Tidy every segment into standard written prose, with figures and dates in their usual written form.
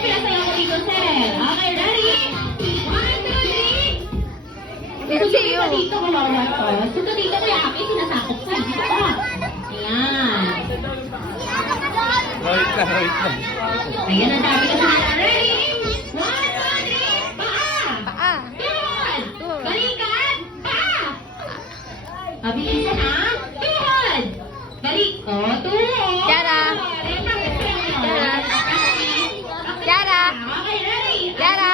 pinasayaw ko dito, sir. Okay, ready? 1, 2, 3. Yes, see you. Dito ko lola ko. Suto dito ko yung akin, sinasakot ko. Dito ko. Ayan. Wait lang. Ayan ang sabi ko sa kanila. Ready? 1, 2, 3. Paa. Paa. Tuhod. Tuhod. Balikan. Paa. Mabilisan ha. Tuhod. Balik. Oh, tuhod. Yara. Yara. Yara. Okay, ready? Yara.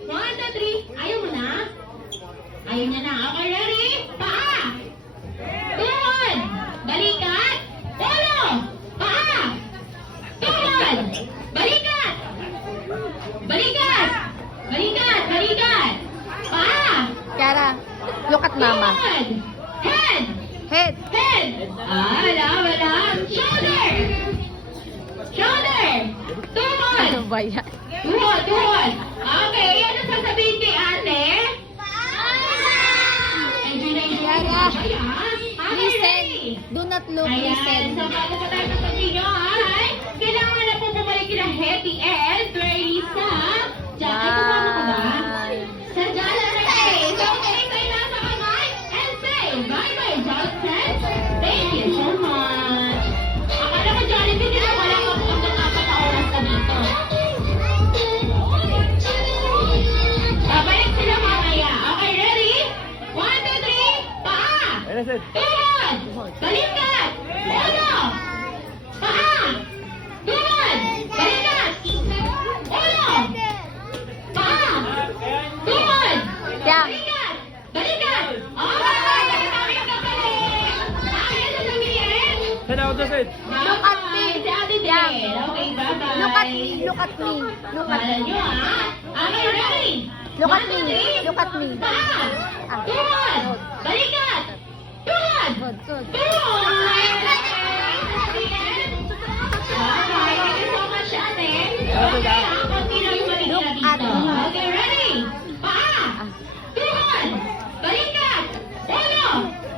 1, 2, 3. Ayaw mo na? Ayaw niya na. Okay, ready? Paa. Tuhod. Balikan. Ulo. Paa. Tuhod. Balikan. Balikan. Balikan. Balikan. Paa. Yara, look at mama. Tuhod. Head. Head. Head. Wala, wala. Shoulder. Shoulder. Tuhod. Ano ba yan? Tuhod, tuhod. Okay, ano sasabihin kay ate? Enjoy na enjoy. Yara. Okay, Listen. ready? Do not look, Ayan, listen. so bago pa tayo sa pag-video, ay, kailangan na po bumalik kina Hetty and Berlisa. Diyan, ay kasama ka ba? Sa Jala Ray. So, okay, kayo na sa kamay and say, bye-bye, Johnson. Thank you so much. Akala ko, Jollibee, hindi na wala ka po hanggang 4 na oras ka dito. Babalik sila mamaya. Okay, ready? 1, 2, 3, paa! Tuhod! Balikat! Ulo! Paa! Tuhod! Balikat! Ulo! Paa! Tuhod! Yeah. Balikat! Balikat! Okay! Balikat ka balik! Okay, sasabihin? Look at me. Si Ate Yeah. Del. Okay, bye-bye. Look at me. Look at me. Look at Mahalan me. nyo, ha? Okay, ready? Look at 1, me. 2, 3. Look at me. Paa! Ah. Tuhod! Balikat! Tuhod! Good, good. Look at me. Okay, ready? Paa! Tuhod! Balikat! Ulo!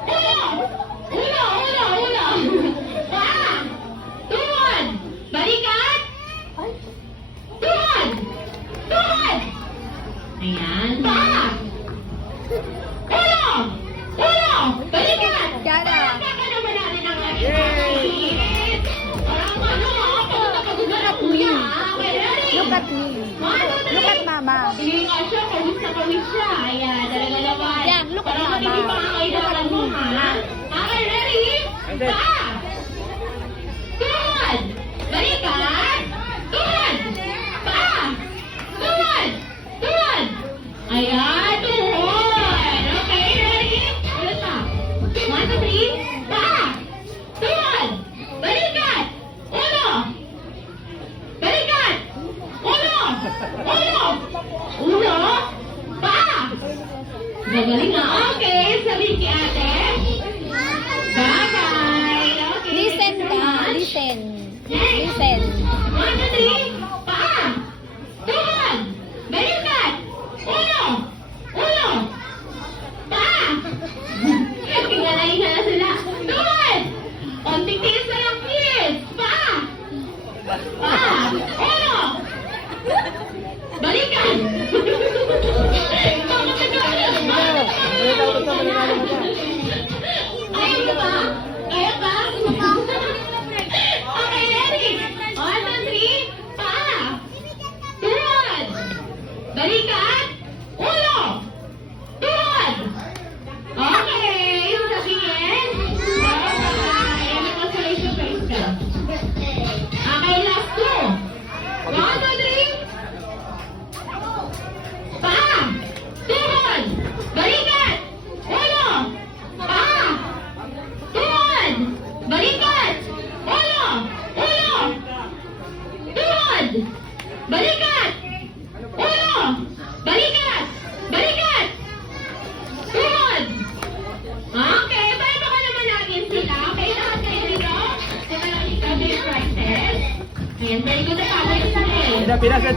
Ulo! Ulo! Ulo! Ulo! Paa! Tuhod! Balikat! Tuhod! Tuhod! Ayan. Paa! Ulo! Ulo! Balikat! Yara. Balikat naman natin ang ating parang ano, pagod na kuya. Okay, ready? Look at me. 1, 2, 3. Look at mama. Hindi nga siya, pawis na pawis siya. Ayan, talaga naman. Yeah, look at Parang mama. hindi pa ang kailangan mo, ha? Okay, ready? Pa! Tuhod! Balikan! Tuhod! Pa! Tuhod! Tuhod! Ayan, tuhod! Okay, ready? Ulit pa. 1, 2, 3. Pa! Tuhod! Balikan! Ulo! Balikan! Ulo! Ulo! Ulo! Pa! Gagaling na. Okay, sabihin kay ate. Bye-bye. Okay. Listen thank you so ka. much. Listen. Next. Listen. 1, 2, 3. Paa! Tuhod! Balikat! Ulo! Ulo! Paa! Tingalayin na sila. Tuhod! Konting tiis na lang, please. Paa! Paa! Ulo! Balikan! Ayaw mo ba? Kaya ba? Okay, ready? 1, 2, 3. Paa! Tuhod! Balikan! Ulo! Tuhod! Okay, sabihin. Bye-bye. Ano pa sa face to face ka? Okay, last two. 1, 2, 3. Paa! Tuhod! Balikat! Ulo! Paa! Tuhod! Balikat! Ulo! Ulo! Tuhod! Balikat! Ulo! Balikat! Balikat! Tuhod! Okay, paano ka naman natin sila? Okay, lahat kayo dito? Sila lang ikaw din practice. Ayan, very good na tama yung sila eh. Pinasit.